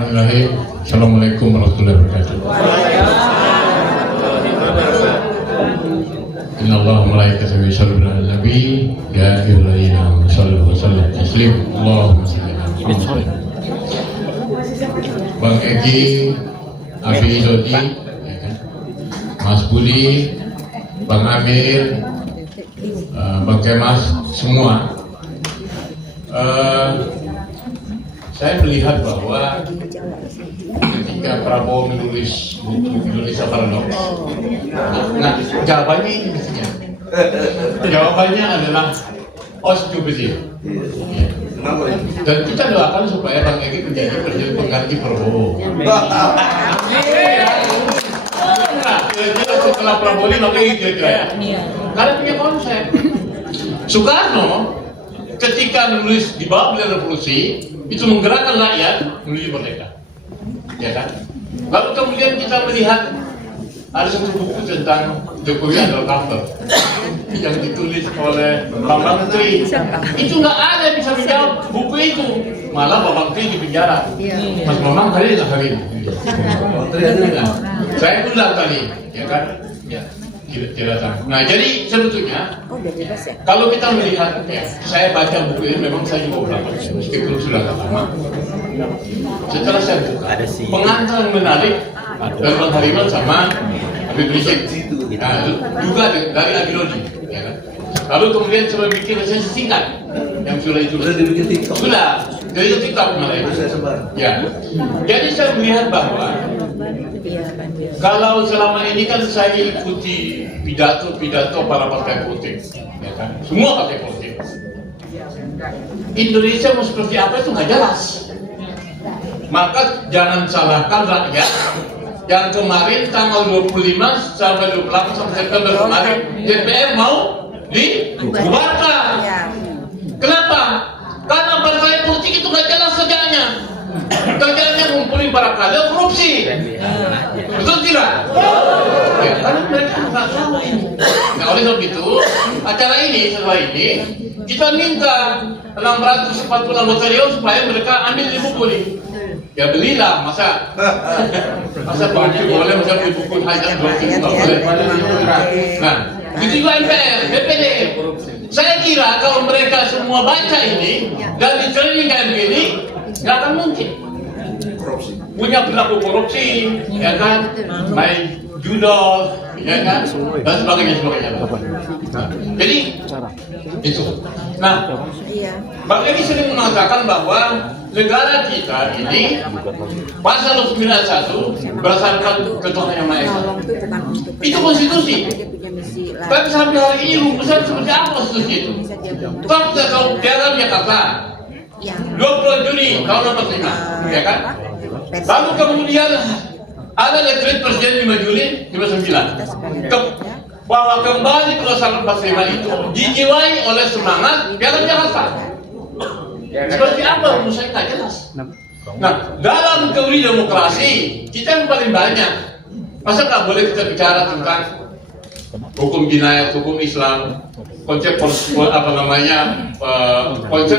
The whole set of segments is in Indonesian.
Bismillahirrahmanirrahim. Assalamualaikum warahmatullahi wabarakatuh. Inna Allah wa malaikatahu yusholluna 'alan nabi ya ayyuhalladzina amanu shallu wa sallimu taslima. Allahumma shalli ala Muhammad. Bang Egi, Abi Dodi, ya kan? Mas Budi, Bang Amir, Bang Kemas, semua. Saya melihat bahwa ketika Prabowo menulis buku Indonesia Paradoks, nah jawabannya ini mestinya. Jawabannya adalah stupid. Dan kita doakan supaya Bang Egi menjadi presiden pengganti Prabowo. Setelah Prabowo ini Bang Egi kira-kira. Karena punya konsep. Soekarno ketika menulis di bawah Bendera Revolusi itu menggerakkan rakyat menuju merdeka, ya kan? Lalu kemudian kita melihat ada satu buku tentang Jokowi Undercover yang ditulis oleh Bambang Tri. Itu nggak ada yang bisa menjawab buku itu, malah Bambang Tri di penjara. Mas Bambang hari nggak hari ini? Saya undang tadi, ya kan? Ya. Tidak tahu. Nah, jadi sebetulnya kalau kita melihat, ya, saya baca buku ini memang saya juga berapa, meskipun sudah agak lama. Setelah saya buka, pengantar menarik dan Bang Hariman sama Habib Rizik, nah, juga dari Agilodi, ya kan? Lalu kemudian coba bikin resensi singkat yang sudah itu dibikin TikTok. Sudah, jadi TikTok kemarin. Ya, jadi saya melihat bahwa kalau selama ini kan saya ikuti pidato para partai politik, ya kan? Semua partai politik. Indonesia mau seperti apa itu nggak jelas. Maka jangan salahkan rakyat yang kemarin tanggal 25 sampai 28 sampai September kemarin DPR mau dibubarkan. Kenapa? Karena partai politik itu nggak jelas kerjanya. Kerjanya ngumpulin para kader korupsi. Betul tidak? Ya, karena mereka nggak tahu ini. Nah, oleh sebab itu, acara ini setelah ini kita minta 640 anggota Dewan supaya mereka ambil di buku ini. Ya belilah, masa pengunjung boleh, masa beli buku hanya 2 nggak boleh. Nah, itu juga MPR, DPD. Saya kira kalau mereka semua baca ini dan di training kayak begini, nggak akan mungkin punya perilaku korupsi, ya kan, main judo, ya kan, dan sebagainya. Nah, jadi itu. Nah, Bang Egi sering mengatakan bahwa negara kita ini pasal 91 berdasarkan ketuhanan yang Maha Esa. Itu konstitusi. Tapi sampai hari ini rumusan seperti apa konstitusi itu? Toh kita tahu Piagam Jakarta 20 Juni tahun 45, ya kan? Lalu kemudian ada dekret Presiden 5 Juli 59 bahwa kembali ke pasal 45 itu dijiwai oleh semangat Piagam Jakarta. Seperti apa rumusannya tak jelas. Nah, dalam teori demokrasi kita yang paling banyak, masa nggak boleh kita bicara tentang hukum jinayat, hukum Islam, konsep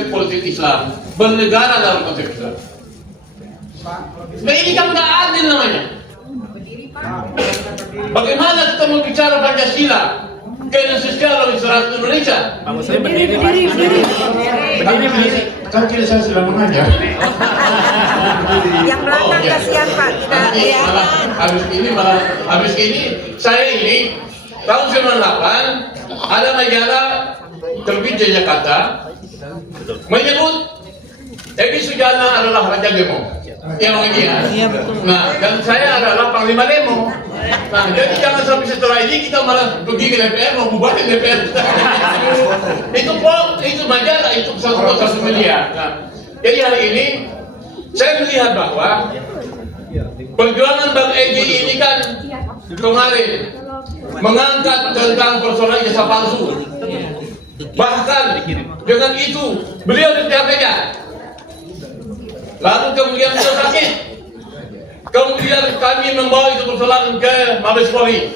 politik Islam, bernegara dalam konsep Islam. Nah, ini kan nggak adil namanya. Bagaimana kita mau bicara Pancasila, keadilan sosial bagi seluruh Indonesia? Berdiri. Kan kira saya sedang mengajar. Yang belakang kasihan Pak. Habis ini saya ini tahun 98 ada majalah terbit di Jakarta menyebut Egi Sujana adalah Raja Demo. Yang bagian. Nah, dan saya adalah Panglima Demo. Nah, jadi jangan sampai setelah ini kita malah pergi ke DPR mau bubarin DPR. Itu majalah, itu satu media. Nah, jadi hari ini saya melihat bahwa perjuangan Bang Egi ini kan kemarin mengangkat tentang persoalan jasa palsu. Bahkan dengan itu beliau di PHK. Lalu kemudian beliau sakit. Kemudian kami membawa itu persoalan ke Mabes Polri.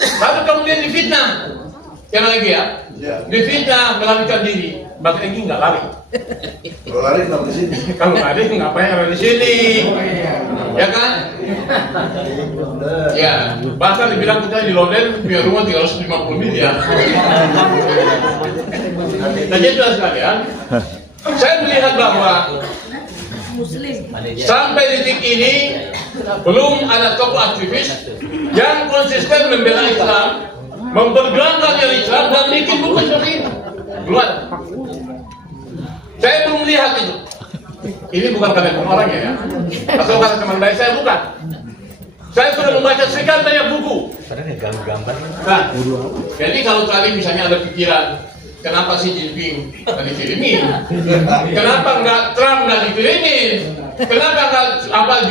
Lalu kemudian difitnah. Yang lagi ya, difitnah melarikan diri, maka ini nggak lari. Kalau lari kenapa di sini? Kalau lari ngapain ada di sini? Ya kan? Ya, bahkan dibilang kita di London punya rumah 350 miliar. Nah, jadi sekalian, saya melihat bahwa sampai detik ini belum ada tokoh aktivis yang konsisten membela Islam, memperjuangkan Islam dan bikin buku seperti ini. Belum ada. Saya belum melihat itu. Ini bukan karena orangnya ya, atau karena teman baik saya, bukan. Saya sudah membaca sekian banyak buku. Nah, jadi kalau tadi misalnya ada pikiran, kenapa si Jinping nggak dikirimin? Kenapa nggak Trump nggak dikirimin? Kenapa nggak apa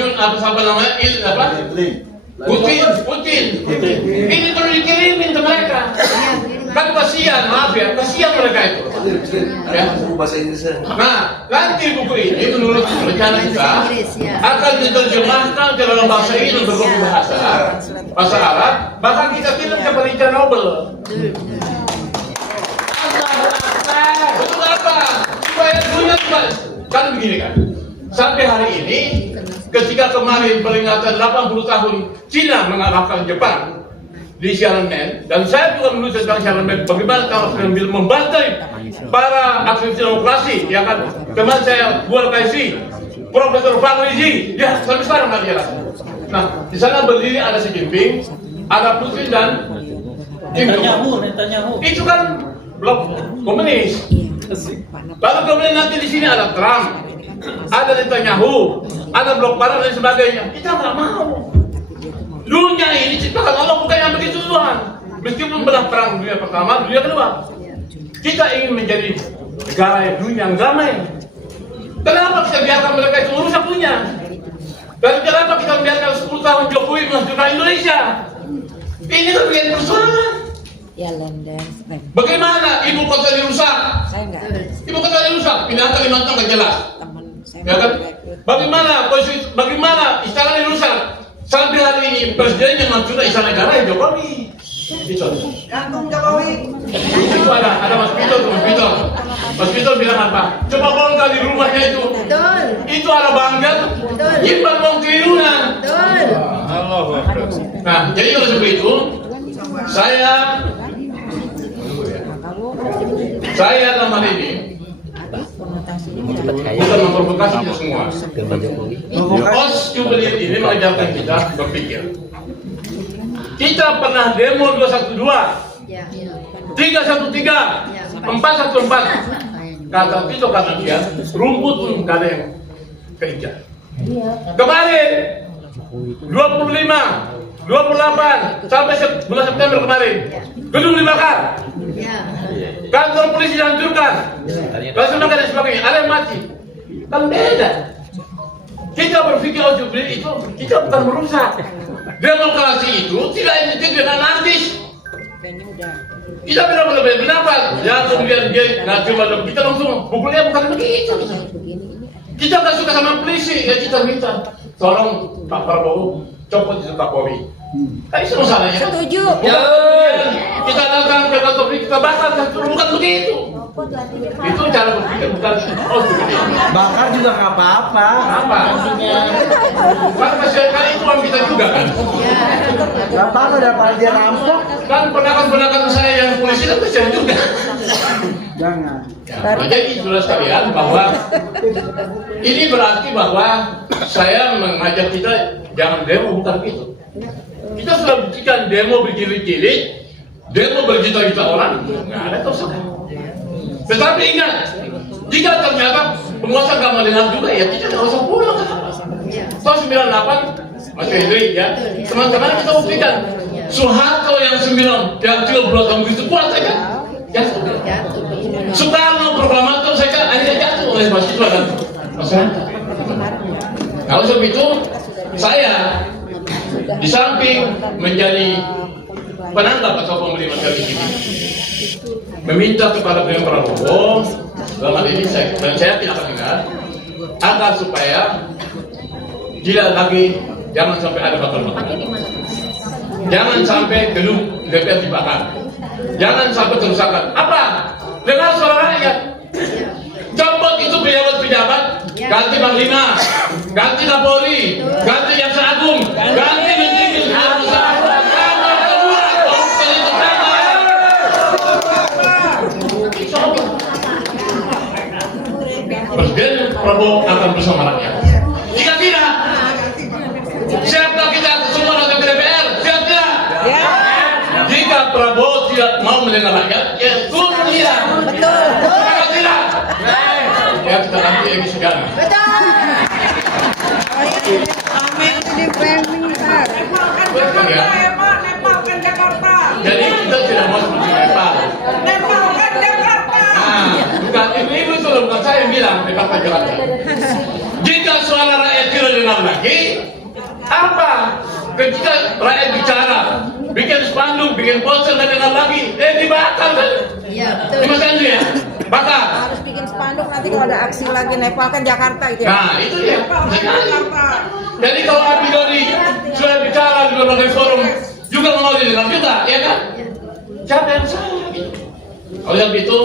namanya Putin? Ini perlu dikirimin ke mereka. Kan kasihan, maaf ya, kasihan mereka itu. Ya. Bahasa Inggrisnya. Nah, nanti buku ini menurut rencana kita akan diterjemahkan ke dalam bahasa Inggris berbagai bahasa Arab, bahkan kita kirim ke penelitian Nobel. Betul apa? Supaya dunia kan begini kan. Sampai hari ini, ketika kemarin peringatan 80 tahun Cina mengalahkan Jepang di Xiamen, dan saya juga menulis tentang Xiamen, bagaimana kalau sambil membantai para aktivis demokrasi, ya kan? Teman saya buat kaisi, Profesor Fahrizi, ya sampai sekarang nggak jalan. Nah, di sana berdiri ada Xi Jinping, ada Putin dan Kim Jong-un. Itu kan blok komunis. Lalu kemudian nanti di sini ada Trump, ada Netanyahu, ada blok barat dan sebagainya. Kita nggak mau. Dunia ini ciptakan Allah bukan yang begitu Tuhan. Meskipun pernah perang dunia pertama, dunia kedua. Kita ingin menjadi negara dunia yang damai. Kenapa kita biarkan mereka itu merusak dunia? Dan kenapa kita membiarkan 10 tahun Jokowi menghancurkan Indonesia? Ini kan menjadi persoalan. Ya London. Bagaimana ibu kota dirusak? Saya enggak. Ibu kota dirusak, pindah ke Kalimantan nggak jelas. Teman saya. Ya kan? Bagaimana istana dirusak? Sampai hari ini presiden yang menghancurkan istana negara ya Jokowi. Itu. Gantung Jokowi. Itu ada Mas Peter. Mas Peter bilang apa? Coba bongkar di rumahnya itu. Betul. Itu ada bangga. Betul. Imbang mau triliunan. Betul. Nah, jadi oleh sebab itu saya dalam hal ini bukan memprovokasi kita semua. Os Jubilir ini mengajarkan kita berpikir. Kita pernah demo 212, Ya. 313, 414. Kata Tito Karnavian, rumput pun nggak ada yang keinjak. Kemarin 25, 28 sampai bulan September kemarin, gedung dibakar, Ya. kantor polisi dihancurkan, dan sebagainya. Ada yang mati. Kan beda. Kita berpikir itu kita bukan merusak. Demokrasi itu tidak identik dengan anarkis. Kita benar-benar berpendapat. Ya kemudian dia nggak cuma kita langsung pukulnya bukan begitu. Kita nggak suka sama polisi, ya kita minta tolong Pak Prabowo copot itu Kapolri. Kan itu masalahnya. Setuju. Ya, kita datang ke kantor polisi kita bakar, bukan begitu. Itu cara berpikir bukan. Oh, Bakar juga nggak apa-apa. apa? Kan masyarakat itu uang kita juga kan. Nggak apa-apa daripada dia rampok. Kan penakan saya yang polisi kan kasihan juga. Jangan. Nah, jadi sudah sekalian bahwa ini berarti bahwa saya mengajak kita jangan demo, bukan gitu. Kita sudah buktikan demo berjilid-jilid, demo berjuta-juta orang, nggak ada kerusakan. Tetapi ingat, jika ternyata penguasa nggak mendengar juga, ya kita nggak usah pulang. Tahun 98, Mas Hendri, ya, teman-teman kita buktikan. Soeharto yang 30 tahun begitu kuat saja, jatuh. Soekarno proklamator saya kan akhirnya jatuh oleh mahasiswa dan masyarakat. Kalau sebab itu, saya di samping menjadi penanggap atau pemberi materi ini, meminta kepada Pak Prabowo dalam hal ini dan saya tidak akan dengar agar supaya tidak lagi jangan sampai ada bakar-bakar, jangan sampai gedung DPR dibakar. Jangan sampai kerusakan. Apa? Dengar suara rakyat. Copot itu pejabat-pejabat, ganti Panglima, ganti Kapolri, ganti Jaksa Agung, ganti Menteri Besar. Kamar kedua, korupsi itu Presiden Prabowo akan bersama rakyat. Jika tidak, siapkah kita semua datang ke DPR? Siap tidak? Jika Prabowo tidak mau mendengar rakyat, ya turun dia. Betul. Siapa tidak? Ya kita nanti lagi segala. Amin di framing ntar. Betul ya. Nepalkan Jakarta. Jadi kita tidak mau seperti Nepal. Nepalkan Jakarta. Nah, bukan ibu itu loh, bukan saya yang bilang Nepal Jakarta. Jika suara rakyat tidak dengar lagi, apa? Ketika rakyat bicara, bikin spanduk, bikin poster dan dengar lagi, dibakar kan? Iya, betul. Dimakan ya? Bakar. Harus bikin spanduk nanti kalau ada aksi lagi Nepalkan Jakarta gitu ya. Nah, itu dia. Jadi kalau Abi Dodi sudah bicara di berbagai forum, juga mau didengar juga, ya kan? Siapa yang salah? Gitu. Oleh sebab itu,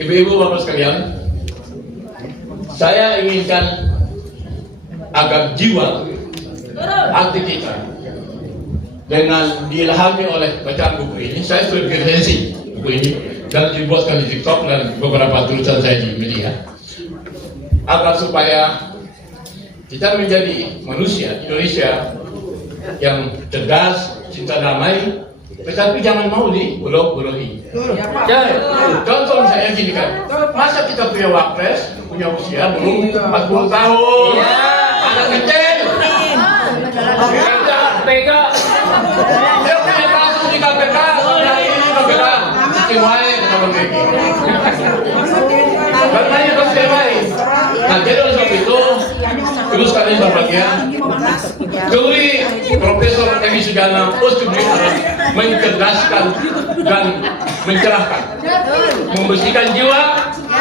ibu-ibu bapak sekalian, saya inginkan agar jiwa hati kita dengan diilhami oleh bacaan buku ini. Saya sudah bikin resensi buku ini dan dibuatkan di TikTok dan beberapa tulisan saya di media, agar supaya kita menjadi manusia Indonesia yang cerdas, cinta damai, tetapi jangan mau diulog-ulogi. Contoh misalnya gini kan, masa kita punya wapres, punya usia belum 40 tahun, anak kecil, pega, dia punya kasus di KPK, ini KPK, istimewa kita berbagi. Dan banyak kasus yang lain. Nah, jadi oleh sebab itu, terus kalian berbahagia. Teori Profesor Emi Sujana Postubri mencerdaskan dan mencerahkan, membersihkan jiwa,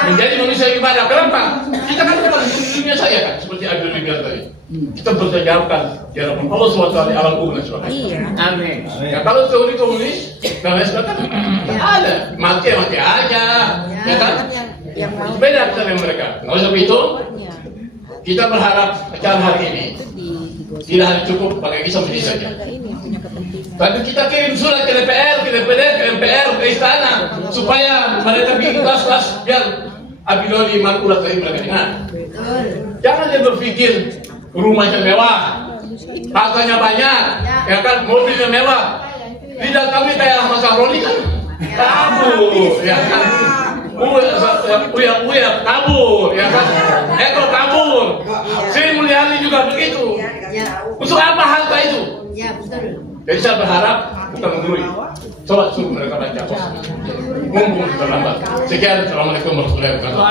menjadi manusia yang ibadah. Kenapa? Kita kan bukan di dunia saya kan, seperti Abdul bilang tadi. Kita bertanggungjawabkan di hadapan Allah SWT di alam kubur dan sebagainya. Iya. Amin. Ya kalau teori komunis dan lain sebagainya, ada mati aja, ya kan? Yang mau Beda kita dengan mereka. Oleh sebab itu, ya, kita berharap acara hari ini digosip. tidak hanya cukup pakai kisah ini saja. Ada ini yang punya kepentingan. Tapi kita kirim surat ke DPR, ke DPD, ke MPR, ke istana, supaya mereka bikin kelas-kelas biar Abi Dodi Makulat tadi mereka dengar. Jangan dia berpikir rumahnya mewah, hartanya banyak, ya kan, mobilnya mewah. Di dalamnya kayak Mas Sahroni kan kabur, ya kan. Uya kabur, ya kan. Eko kabur. Sri Mulyani juga begitu. Untuk apa harta itu? Ya, betul. Jadi saya berharap bukan menggurui. Coba suruh mereka baca pos. Mumpung terlambat. Sekian, assalamualaikum warahmatullahi wabarakatuh.